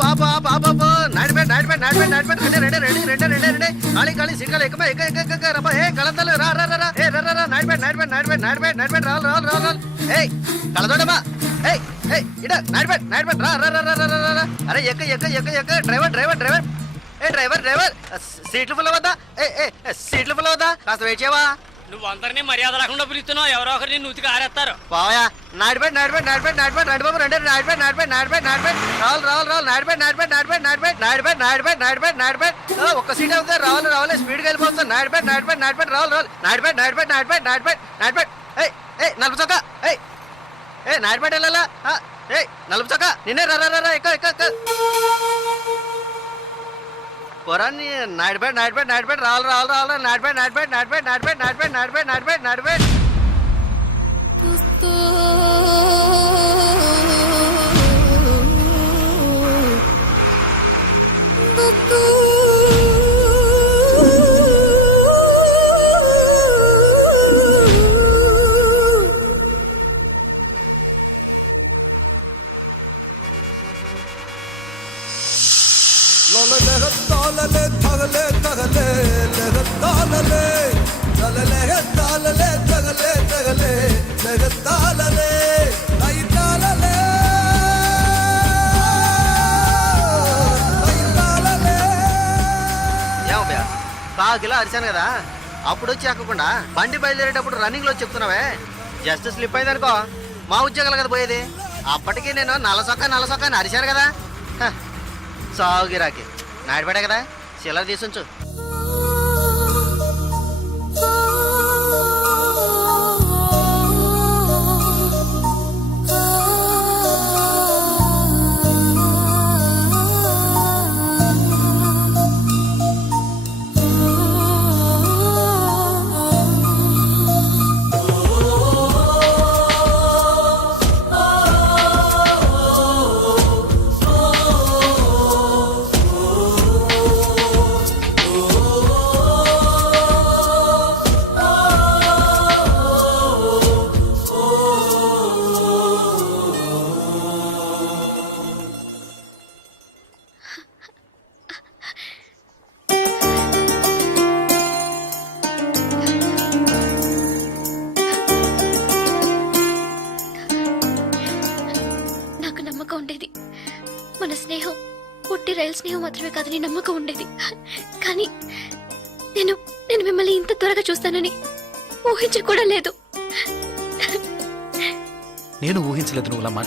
ఆపు ఆపు ఆపు ఆపు ఆపు నాడిపే నాడిపే నాడిపే ready ready ready ready ready ready. ఖాళీ ఖాళీ సిగ్గాలి ఎక్కమా ఎక్క ఎక్క ఎక్క రబ్బా. ఏ కళతలు రా రా రా ఏ రా రా రా. నాడిపే నాడిపే నాడిపే నాడిపే నాడిపే రావాలి రావాలి రావాలి ఏయ్ కళతోడమ్మా ఏయ్ ఏయ్ ఇడ నాడిపే నాడిపే రా రా రా రా రా రా అరే ఎక్క ఎక్క ఎక్క ఎక్క. Driver driver driver. ఏ డ్రైవర్ డ్రైవర్. సీట్లు ఫుల్ అవద్దా ఏ ఏ సీట్లు ఫుల్ అవద్దా కాస్త వెయిట్ చేయవా? నువ్వు అందరినీ మర్యాద లేకుండా పిలుస్తున్నావు ఎవరో ఒకరిని నూతికి ఆరేస్తారు పోయా నాడిపే నాడిపే నాడిపే నాడిపే నాడిబాబు రెండు నాడిపే నాడిపే నాడిపే నాడిపే రావాలి రావాలి రావాలి నాడిపే నాడిపే నాడిపే నాడిపే నాడిపే నాడిపే నాడిపే నాడిపే ఒక్క సీట్ అవుతుంది రావాలి రావాలి స్పీడ్గా వెళ్ళిపోతుంది నాడిపే నాడిపే నాడిపే రావాలి రావాలి నాడిపే నాడిపే నాడిపే నాడిపే నాడిపే ఏయ్ ఏయ్ నలుపు చొక్క ఏయ్ ఏ నాడిపేట వెళ్ళాలా ఆ, ఏయ్ నలుపు చొక్క నిన్నే రా రా రా రా ఎక్క ఎక్క ఎక్క పొరాన్ని నాడిపేట నాడిపేట నాడిపేట రాలు రాలు రాలు నాడిపేట నాడిపేట నాడిపేట నాడిపేట నాడిపేట నాడిపేట నాడిపేట నాడిపేట కిలో అరిశాను కదా. అప్పుడు వచ్చి ఎక్కకుండా బండి బయలుదేరేటప్పుడు రన్నింగ్లో చెప్తున్నావే. జస్ట్ స్లిప్ అయింది అనుకో మా ఉద్యోగాలు కదా పోయేది. అప్పటికి నేను నల్ల సొక్క నల్ల సొక్క అని అరిశాను కదా. సాగు గిరాకి నాడిపడే కదా సిల్లర్ తీసుంచు.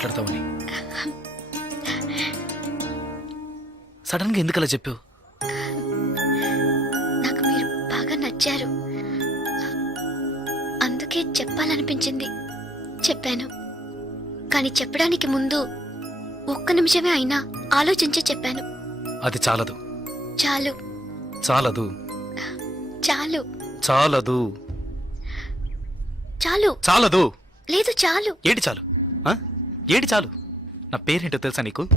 మాట్లాడతావని. సడన్గా ఎందుకు అలా చెప్పావు? నాకు మీరు బాగా నచ్చారు. అందుకే చెప్పాలనిపించింది. చెప్పాను. కానీ చెప్పడానికి ముందు ఒక్క నిమిషమే అయినా ఆలోచించే చెప్పాను. అది చాలదు. చాలు. చాలదు. చాలు. చాలదు. చాలు. చాలదు. లేదు చాలు. ఏటి చాలు? ఏటి చాలు? నా పేరేంటో తెలుసా నీకు?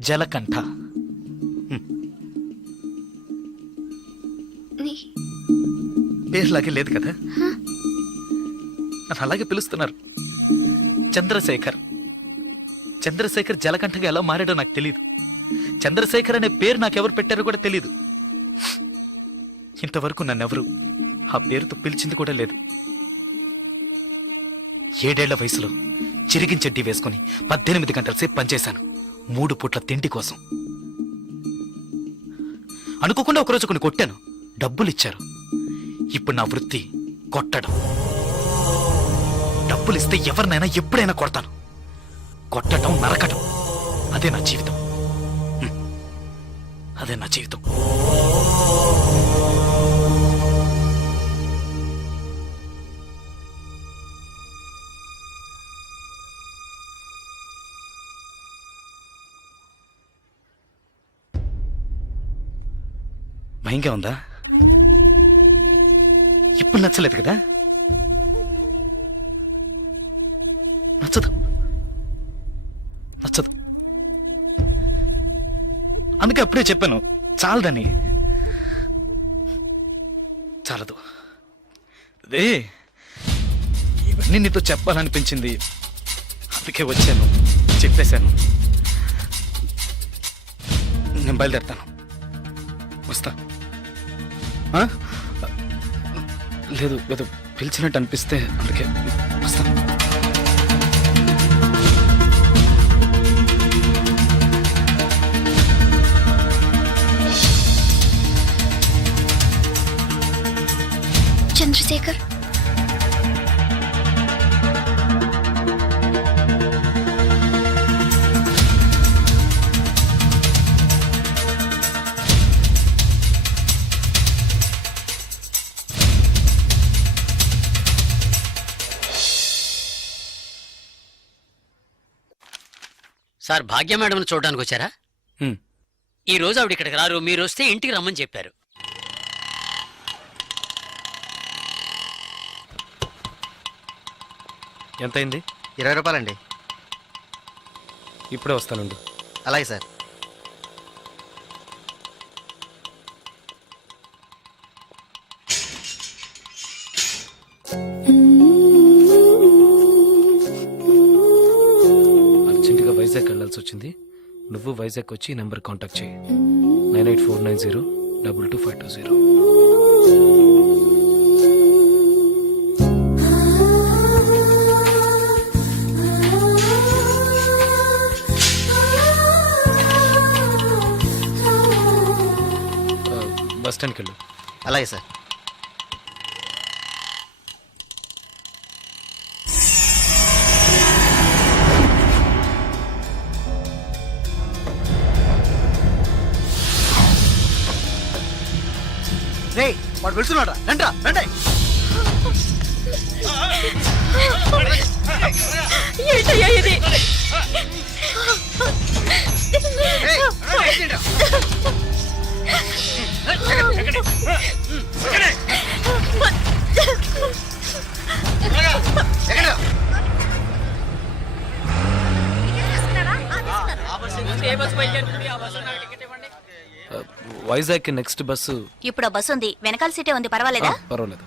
జలకంఠ. పేరులాగే లేదు కదా? నన్ను అలాగే పిలుస్తున్నారు. చంద్రశేఖర్. చంద్రశేఖర్ జలకంఠగా ఎలా మారాడో నాకు తెలియదు చంద్రశేఖర్ అనే పేరు నాకెవరు పెట్టారో కూడా తెలియదు ఇంతవరకు నన్నెవరు ఆ పేరుతో పిలిచింది కూడా లేదు. ఏడేళ్ళ వయసులో చిరిగించెడ్డి వేసుకుని పద్దెనిమిది గంటల సేపు పనిచేశాను. మూడు పూట్ల తిండి కోసం. అనుకోకుండా ఒకరోజు కొన్ని కొట్టాను. డబ్బులు ఇచ్చారు ఇప్పుడు నా వృత్తి కొట్టడం. డబ్బులు ఇస్తే ఎవరినైనా ఎప్పుడైనా కొడతాను. కొట్టడం నరకడం అదే నా జీవితం. అదే నా జీవితం. భయంగా ఉందా? ఇప్పుడు నచ్చలేదు కదా? నచ్చదు. నచ్చదు. అందుకే అప్పుడే చెప్పాను చాలదని చాలదు. అదే ఇవన్నీ నీతో చెప్పాలనిపించింది. అందుకే వచ్చాను చెప్పేశాను. నేను బయలుదేరుతాను. వస్తా. లేదు ఏదో పిలిచినట్టు అనిపిస్తే అందుకే వస్తా చంద్రశేఖర్ సార్ భాగ్య మేడం చూడడానికి వచ్చారా. ఈ రోజు ఆవిడ ఇక్కడికి రారు మీరు వస్తే ఇంటికి రమ్మని చెప్పారు. ఎంతైంది ఇరవై రూపాయలండి. ఇప్పుడే వస్తానండి. అలాగే సార్. వచ్చింది నువ్వు వైజాగ్ వచ్చి ఈ నెంబర్ కాంటాక్ట్ చేయి. Nine eight four nine zero double two five two zero. Bus స్టాండ్కి వెళ్ళు. అలాగే సార్. వెళ్తున్నాడు? రండ్రా రండి ఏంటయ్యా ఇది? ఏ బస్సు బయలుదేరుతుంది? ఆ బస్సు నాకు వైజాగ్ నెక్స్ట్ బస్సు ఇప్పుడు బస్సు ఉంది. వెనకాల సీటే ఉంది. పర్వాలేదా? పర్వాలేదు.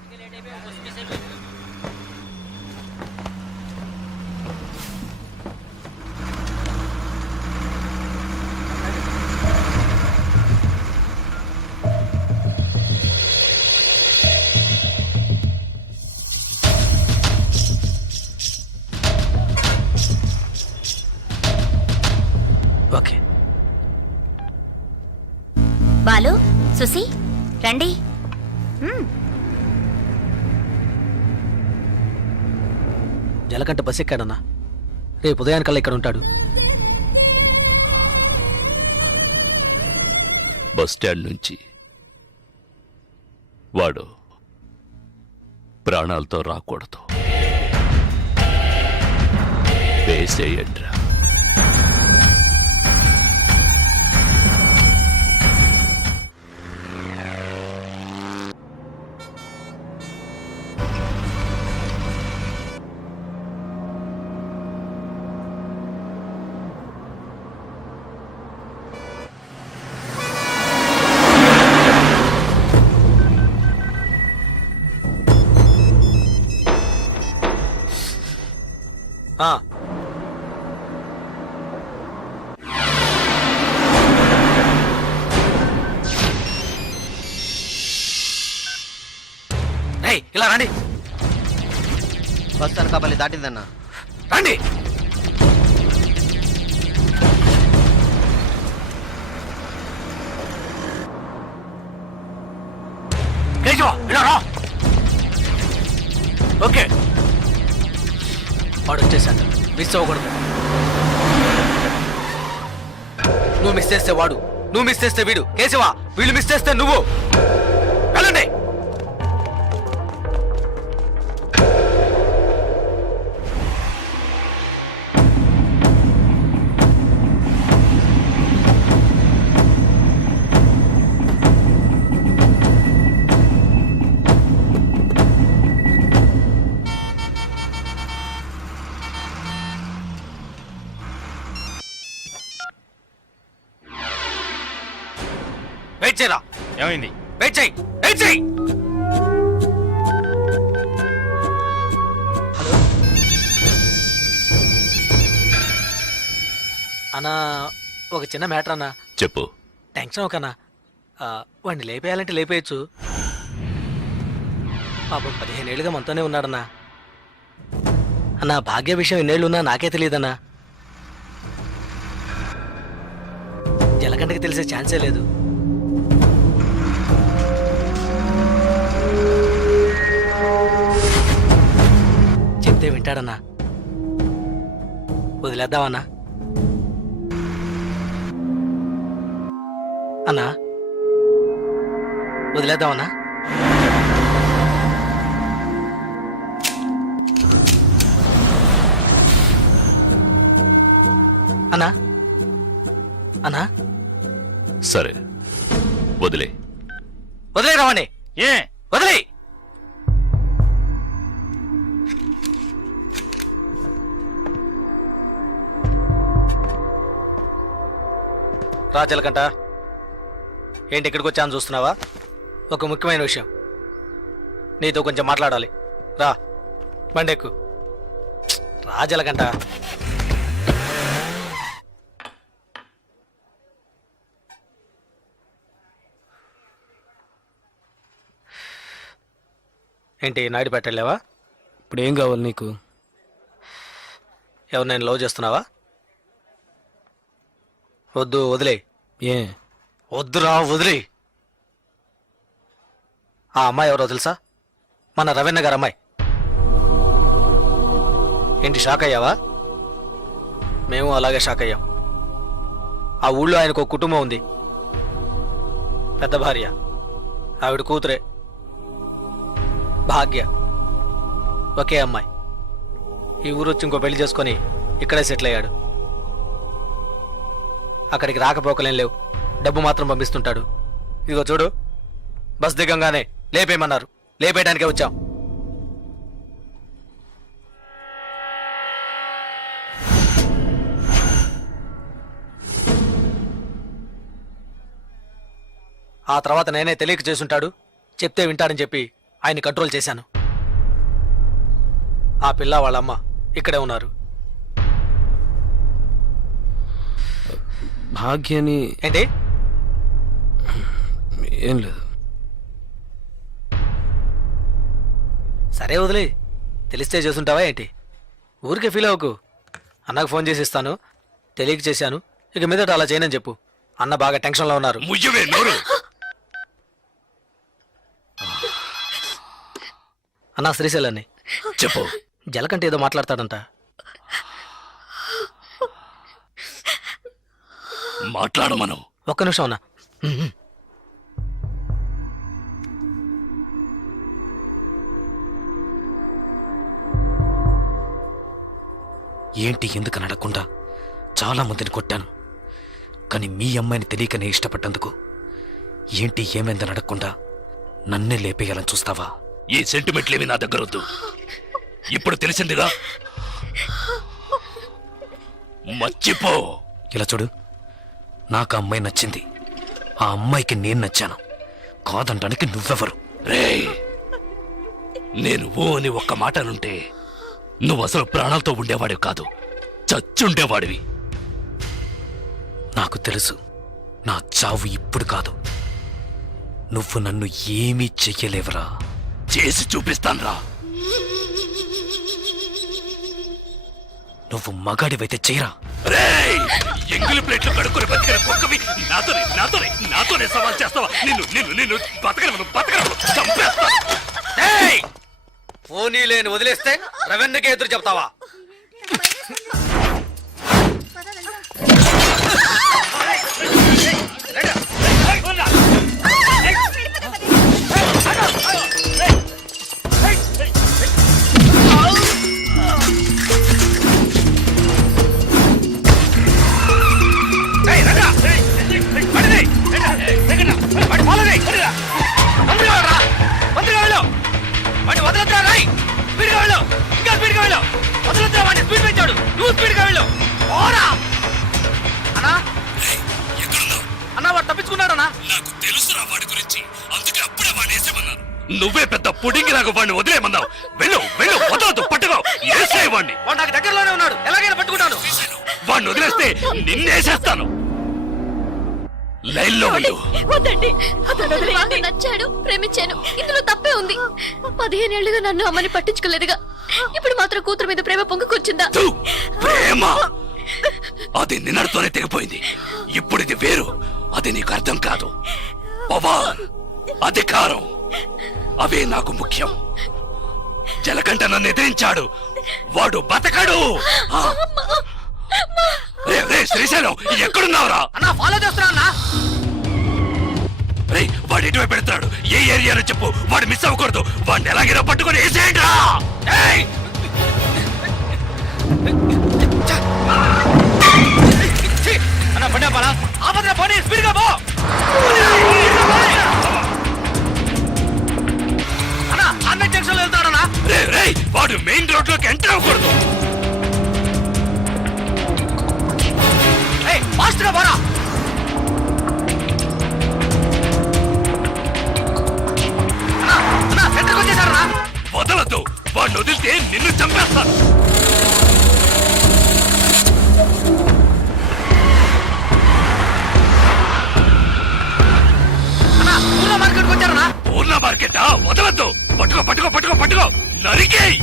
రండి. జలకంట బస్ ఎక్కాడన్నా. రేపు ఉదయానికల్లా ఇక్కడ ఉంటాడు. బస్ స్టాండ్ నుంచి వాడు ప్రాణాలతో రాకూడదు. వేసేయండ్రా. బస్ అనకాపల్లి దాటిందన్నా. రండి. ఓకే. వాడు వచ్చేసాడు. మిస్ అవ్వకూడదు. నువ్వు మిస్ చేస్తే వాడు నువ్వు మిస్ చేస్తే వీడు. కేశవా వీళ్ళు మిస్ చేస్తే నువ్వు. వెయిట్ చేయరా? ఏమైంది? వెయిట్ చేయి వెయిట్ చేయి! హలో? అన్నా ఒక చిన్న మ్యాటర్ అన్నా. చెప్పు. టెన్షన్ ఒకనా వాడిని లేపేయాలంటే లేపేయచ్చు. పాపం పదిహేను ఏళ్ళుగా మనతోనే ఉన్నాడన్నా. అన్నా భాగ్య విషయం ఎన్నేళ్ళు ఉన్నా నాకే తెలియదన్నా. జలకంటకి తెలిసే ఛాన్సే లేదు. చెప్తే వింటాడన్నా? వదిలేద్దామన్నా? అన్నా? వదిలేద్దామన్నా? అన్నా? అన్నా? సరే. వదిలే. వదిలే రావండి ఏ? వదిలే. రాజలకంట ఏంటి ఇక్కడికి వచ్చాను చూస్తున్నావా? ఒక ముఖ్యమైన విషయం. నీతో కొంచెం మాట్లాడాలి. రా బండెక్కు. రాజలకంట ఏంటి నాయుడు పెట్టలేవా ఇప్పుడు ఏం కావాలి నీకు? ఎవరు నేను లవ్ చేస్తున్నావా? వద్దు వదిలే ఏ? వద్దురా వదిలి. ఆ అమ్మాయి ఎవరో తెలుసా? మన రవీణ గారు అమ్మాయి. ఏంటి షాక్ అయ్యావా? మేము అలాగే షాక్ అయ్యాం. ఆ ఊళ్ళో ఆయనకు ఒక కుటుంబం ఉంది. పెద్ద భార్య. ఆవిడ కూతురే. భాగ్య. ఒకే అమ్మాయి. ఈ ఊరు వచ్చి ఇంకో పెళ్ళి చేసుకొని ఇక్కడే సెటిల్ అయ్యాడు. అక్కడికి రాకపోకలేం లేవు. డబ్బు మాత్రం పంపిస్తుంటాడు. ఇదిగో చూడు. బస్ దిగంగానే లేపేయమన్నారు. లేపేయడానికే వచ్చాం. ఆ తర్వాత నేనే తెలియక చేసుంటాడు చెప్తే వింటాడని చెప్పి ఆయన్ని కంట్రోల్ చేశాను. ఆ పిల్ల వాళ్ళమ్మ ఇక్కడే ఉన్నారు. భాగ్యని ఏంటి? ఏం లేదు. సరే వదిలే. తెలిస్తే చేసుంటావా ఏంటి? ఊరికే ఫీల్ అవ్వకు. అన్నకు ఫోన్ చేసి ఇస్తాను. తెలియక చేశాను. ఇక మీదట అలా చేయనని చెప్పు. అన్న బాగా టెన్షన్లో ఉన్నారు. ముయ్యవే నోరు. అన్న శ్రీశైలాన్ని. చెప్పు. జలకంటే ఏదో మాట్లాడతాడంట. మాట్లాడమను. ఒక్క నిమిషం అన్న. ఏంటి ఎందుకు నడకుండా? చాలా మందిని కొట్టాను. కానీ మీ అమ్మాయిని తెలియకనే ఇష్టపడ్డందుకు ఏంటి ఏమైంది నడకుండా? నన్నే లేపేయాలని చూస్తావా? ఈ సెంటిమెంట్లేవి నా దగ్గర వద్దు ఇప్పుడు తెలిసిందిగా. మర్చిపో. ఇలా చూడు. నాకు అమ్మాయి నచ్చింది. ఆ అమ్మాయికి నేను నచ్చాను. కాదంటానికి నువ్వెవరు? రేయ్! నేను ఓ అని ఒక్క మాట అనుంటే నువ్వు అసలు ప్రాణాలతో ఉండేవాడివి కాదు. చచ్చుండేవాడివి. నాకు తెలుసు నా చావు ఇప్పుడు కాదు. నువ్వు నన్ను ఏమీ చెయ్యలేవరా. చేసి చూపిస్తాన్రా. నువ్వు మగాడివైతే చేయరా రేయ్! ఎంగిలి ప్లేట్లు కడుక్కుని బతికిన కుక్కవి. నాతోనే నాతోనే నాతోనే సవాల్ చేస్తావా? నిన్ను నిన్ను నిన్ను బతకను బతకను చంపేస్తా. పోనీ లేని వదిలేస్తే రవెన్నకే ఎదురు చెప్తావా? అన్నా. వాడు తప్పించుకున్నాడనా నాకు తెలుసురా వాడి గురించి. అందుకే అప్పుడే వాడిని వేసేమన్నాను నువ్వే పెద్ద పుడింగి నాకు వాడిని వదిలేయమన్నావు. వెళ్ళు వెళ్ళు వదలదు పట్టుకో. వేసే వాడిని. వాడు నాకు దగ్గరలోనే ఉన్నాడు. ఎలాగైనా పట్టుకుంటాను వాడిని వదిలేస్తే నిన్నేసేస్తాను. లైన్లో ఉండు వద్దండి. అతను నచ్చాడు ప్రేమించాను. ఇందులో తప్పే ఉంది. పదిహేనేళ్ళుగా నన్ను అమ్మని పట్టించుకోలేదుగా. ఇప్పుడు మాత్రం కూతురు మీద ప్రేమ పొంగుకొచ్చిందా? తు, ప్రేమ. అది నిన్నటితోనే తెగిపోయింది. ఇప్పుడు ఇది వేరు. అది నీకు అర్థం కాదు. పవర్ అధికారం. అవే నాకు ముఖ్యం. జలకంట నన్ను ఎదిరించాడు. వాడు బతకడు. ఆ. రే, రే, శ్రీశైలం ఎక్కడున్నావురా? అన్నా ఫాలో చేస్తున్నా అన్నా. రే వాడు ఎటువైపు పెడతాడు ఏ ఏరియాలో చెప్పు. వాడు మిస్ అవ్వకూడదు. వాడిని ఎలాగైనా పట్టుకొని వేసేయండి ఏయ్! అన్నా బండి ఆపాలా ఆపదరా పోనీ స్పీడ్గా పో. అన్నా అన్న జంక్షన్ వెళ్తాడన్నా రే రే వాడు మెయిన్ రోడ్లోకి ఎంటర్ అవ్వకూడదు. ఏయ్ ఫాస్ట్గా పోరా వదలద్దు వాడిని వదిలితే నిన్ను చంపేస్తాను మార్కెట్కి వచ్చారన్నా పూర్ణ మార్కెట్ వదలద్దు పట్టుకో పట్టుకో పట్టుకో పట్టుకో నరికేయ్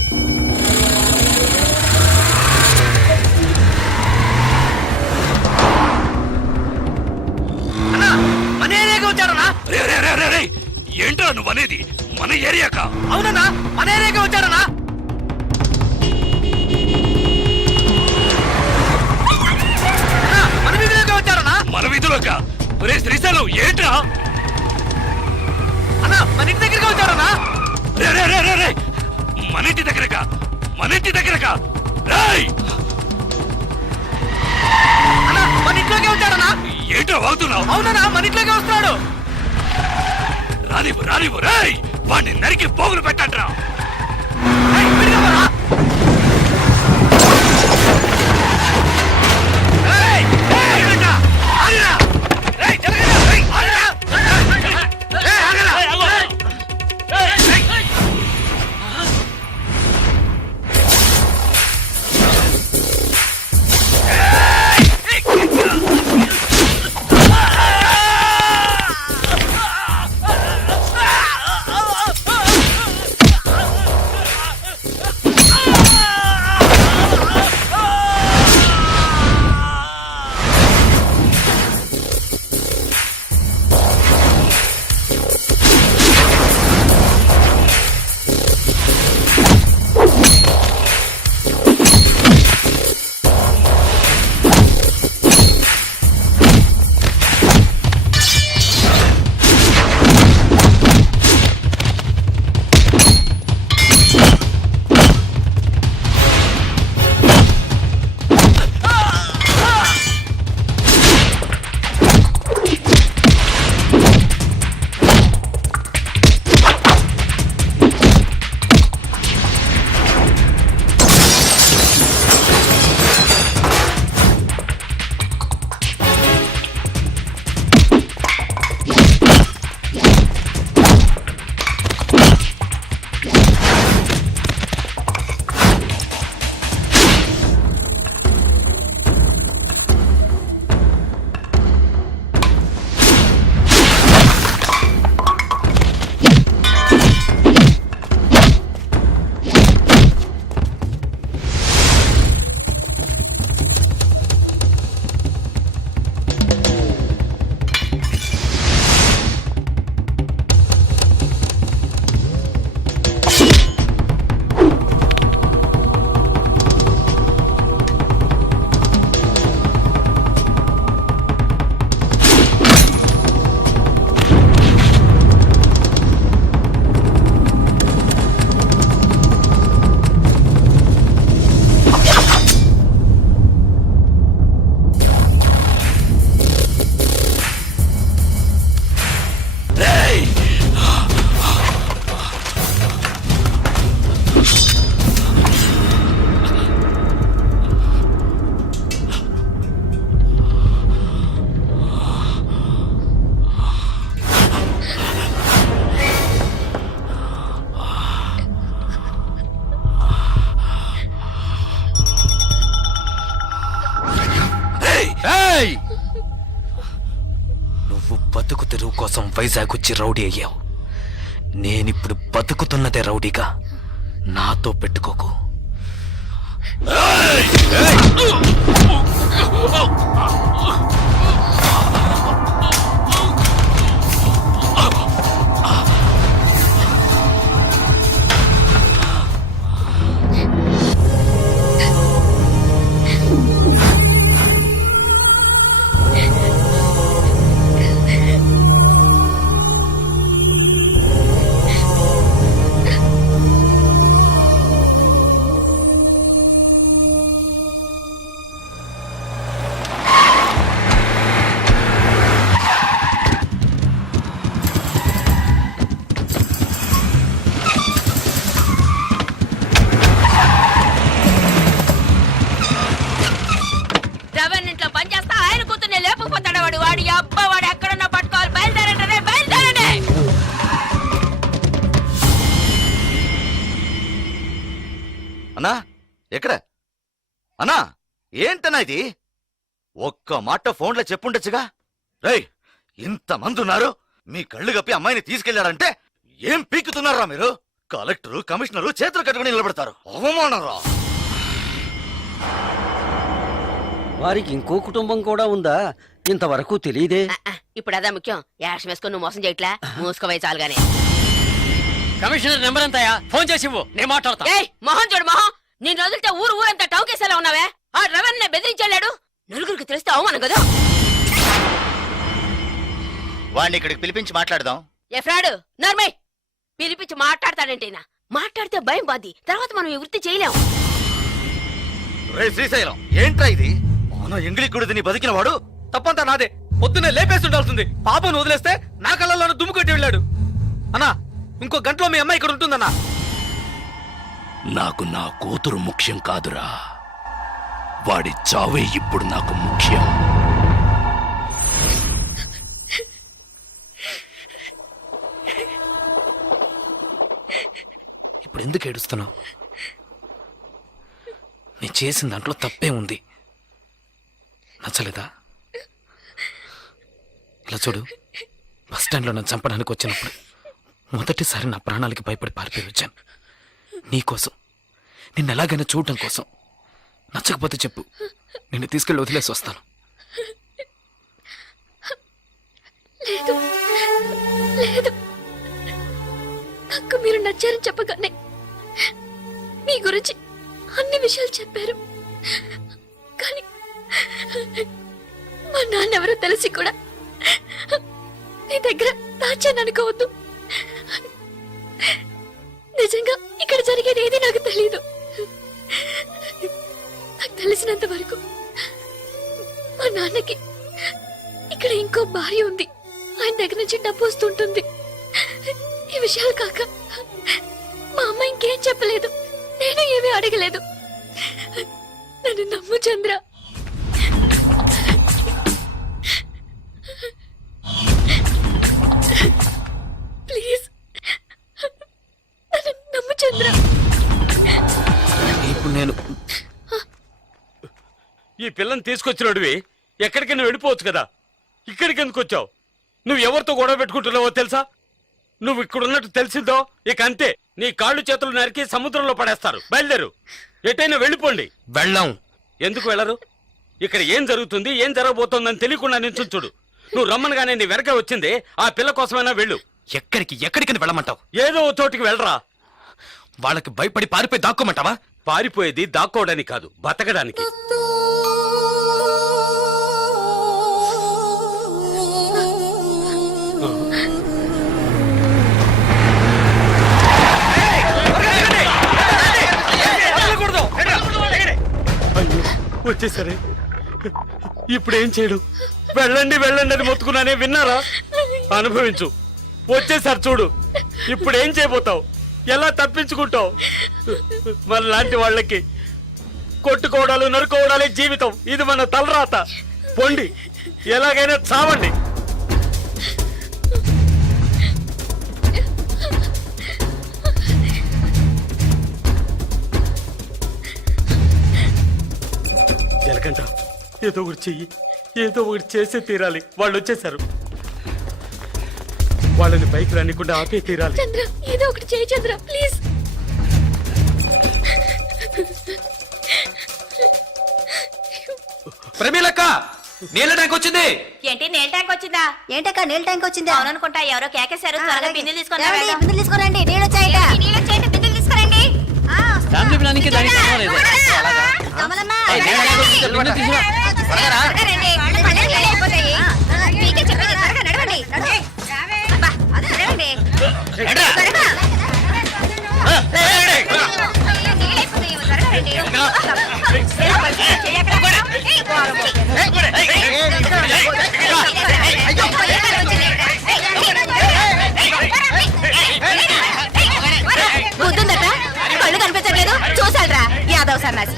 వచ్చారన్నా రే రే రే రే రే. ఏంట్రా నువ్వు అనేది? మన ఏరియాకా? అవునన్నా మన ఏరియాకి వచ్చారన్నా అన్నా, మన వీధిలోకి వచ్చారన్నా మన వీధిలోకా? రే శ్రీశైలం ఏంట్రా? అన్నా మన ఇంటి దగ్గరికి వచ్చారన్నా రే రే రే రే రే. మన ఇంటి దగ్గరకా? మన ఇంటి దగ్గరకా? రేయ్! అన్నా మన ఇంట్లోకి వచ్చారన్నా ఏంట్రా వాగుతున్నావు? అవునన్నా మన ఇంట్లోకి వస్తున్నాడు. రానివ్వు రానివ్వు రేయ్! వాడిని నరికి పోగులు పెట్టండ్రా వైజాగ్ వచ్చి రౌడీ అయ్యావు. నేనిప్పుడు బతుకుతున్నదే రౌడీగా. నాతో పెట్టుకోకు. రెవెన్ ఏంటన్నా ఇది? ఒక్క మాట ఫోన్లో చెప్పుండొచ్చుగా? రేయ్ ఇంతమంది ఉన్నారు మీ కళ్ళు కప్పి అమ్మాయిని తీసుకెళ్ళాడంటే ఏం పీకుతున్నారా మీరు? కలెక్టరు కమిషనరు చేతులు కట్టుకుని నిలబడతారు. అవమానరా? వారికి ఇంకో కుటుంబం కూడా ఉందా? ఇంతవరకు తెలియదే ఇప్పుడు అదే ముఖ్యం. యాక్షన్ వేసుకొని నువ్వు మోసం చేయట్లా? మూసుకోవే చాలుగానే కమిషనర్ నెంబర్ ఎంతయా ఫోన్ చేసి నేను మాట్లాడతా. ఏయ్ మొహం చూడు మొహం. నేను వదిలితే ఊరు ఊరంతా టౌకేసేలా ఉన్నావే? ఆ రెవెన్ బెదిరించాడు నలుగురికి తెలిస్తే అవమానం కదా? వాడిని ఇక్కడికి పిలిపించి మాట్లాడదాం. ఏ ఫ్రాడు నర్మయ్ పిలిపించి మాట్లాడతాడంటేనా మాట్లాడితే భయం బాది తర్వాత మనం ఈ వృత్తి చేయలేం. రే శ్రీశైలం ఏంట్రా ఇది? మన ఎంగిలి కుడిదిని బతికిన వాడు తప్పంతా నాదే. పొద్దున్నే లేపేసి ఉండాల్సింది. పాపను వదిలేస్తే నా కళ్ళల్లోనూ దుమ్ము కొట్టి వెళ్ళాడు. అన్నా ఇంకో గంటలో మీ అమ్మాయి ఇక్కడ ఉంటుందన్నా. నాకు నా కూతురు ముఖ్యం కాదురా. వాడి చావే ఇప్పుడు నాకు ముఖ్యం. ఇప్పుడు ఎందుకు ఏడుస్తున్నావు? నేను చేసిన దాంట్లో తప్పే ఉంది. నచ్చలేదా? ఇలా చూడు బస్ స్టాండ్లో నన్ను చంపడానికి వచ్చినప్పుడు మొదటిసారి నా ప్రాణాలకి భయపడి పారిపోయి వచ్చాను. నీకోసం నిన్ను ఎలాగైనా చూడటం కోసం. నచ్చకపోతే చెప్పు. నిన్ను తీసుకెళ్ళి వదిలేసి వస్తాను. లేదు. లేదు. నాకు మీరు నచ్చారని చెప్పగానే మీ గురించి అన్ని విషయాలు చెప్పారు. కానీ మా నాన్న ఎవరో తెలిసి కూడా మీ దగ్గర దాచాను అనుకోవద్దు. నిజంగా ఇక్కడ జరిగేది ఏది నాకు తెలియదు నాకు తెలిసినంత వరకు మా నాన్నకి ఇక్కడ ఇంకో భార్య ఉంది. ఆయన దగ్గర నుంచి డబ్బు వస్తుంటుంది. ఈ విషయాలు కాక మా అమ్మ ఇంకేం చెప్పలేదు. నేను ఏమీ అడగలేదు. నన్ను నమ్ము చంద్ర. ఈ పిల్లని తీసుకొచ్చినోడివి. ఎక్కడికైనా వెళ్ళిపోవచ్చు కదా. ఇక్కడికి ఎందుకు వచ్చావు? నువ్వు ఎవరితో గొడవ పెట్టుకుంటున్నావో తెలుసా? నువ్వు ఇక్కడున్నట్టు తెలిసిందో? ఇక అంతే. నీ కాళ్ళు చేతులు నరికి సముద్రంలో పడేస్తారు. బయలుదేరు. ఎటైనా వెళ్ళిపోండి. వెళ్ళాం. ఎందుకు వెళ్ళరు? ఇక్కడ ఏం జరుగుతుంది ఏం జరగబోతోందని తెలియకుండా నించుంచుడు నువ్వు రమ్మనగానే నీ వెనక వచ్చింది. ఆ పిల్ల కోసమైనా వెళ్ళు. ఎక్కడికి ఎక్కడికి వెళ్ళమంటావు? ఏదో ఓ చోటికి వెళ్ళరా. వాళ్ళకి భయపడి పారిపోయి దాక్కోమంటావా? పారిపోయేది దాక్కోవడానికి కాదు బతకడానికి. వచ్చేసరే. ఇప్పుడు ఏం చేయడు? వెళ్ళండి వెళ్ళండి అని మొత్తుకున్నానే విన్నారా? అనుభవించు. వచ్చేసారి చూడు. ఇప్పుడు ఏం చేయబోతావు? ఎలా తప్పించుకుంటావు? మన లాంటి వాళ్ళకి కొట్టుకోవడాలు నరుకోవడాలే జీవితం. ఇది మన తలరాత. పొండి. ఎలాగైనా చావండి. ఏదో ఒకటి చెయ్యి. ఏదో ఒకటి చేసే తీరాలి. వాళ్ళు వచ్చేసారు. వాళ్ళని పైకి రానికుండా ఆపే తీరాలి. చంద్ర ఏదో ఒకటి చేయి చంద్ర ప్లీజ్. ప్రమీలక్క నీళ్ళ ట్యాంక్ వచ్చింది. ఏంటి నీళ్ళ ట్యాంక్ వచ్చిందా? ఏంటక్క నీళ్ళ ట్యాంక్ వచ్చిందా? అవుననుకుంటా ఎవరో కేకేశారు త్వరగా బిందెలు తీసుకొని రా. బిందెలు తీసుకురండి నీళ్ళు వచ్చాయట. నీళ్ళు వచ్చేయండి, బిందెలు తీసుకురండి. ఫ్యామిలీ ప్లానింగ్ దానికి సంబంధం లేదు. కమలమ్మ. నీళ్ళు బుద్ధుందట కళ్ళు కనిపించట్లేదు చూసాడ్రా యాదవ్ సన్నాసి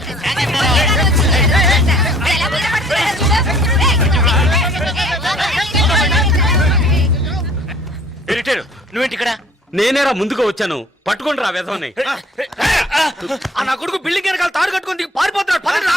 ఇరిటేరు నువ్వేంటి ఇక్కడ? నేనేరా ముందుగా వచ్చాను. పట్టుకొని రా వెధవని. ఆ నా కొడుకు బిల్డింగ్ వెనకాల తాడు కట్టుకొని పారిపోతున్నాడు. పదండి రా.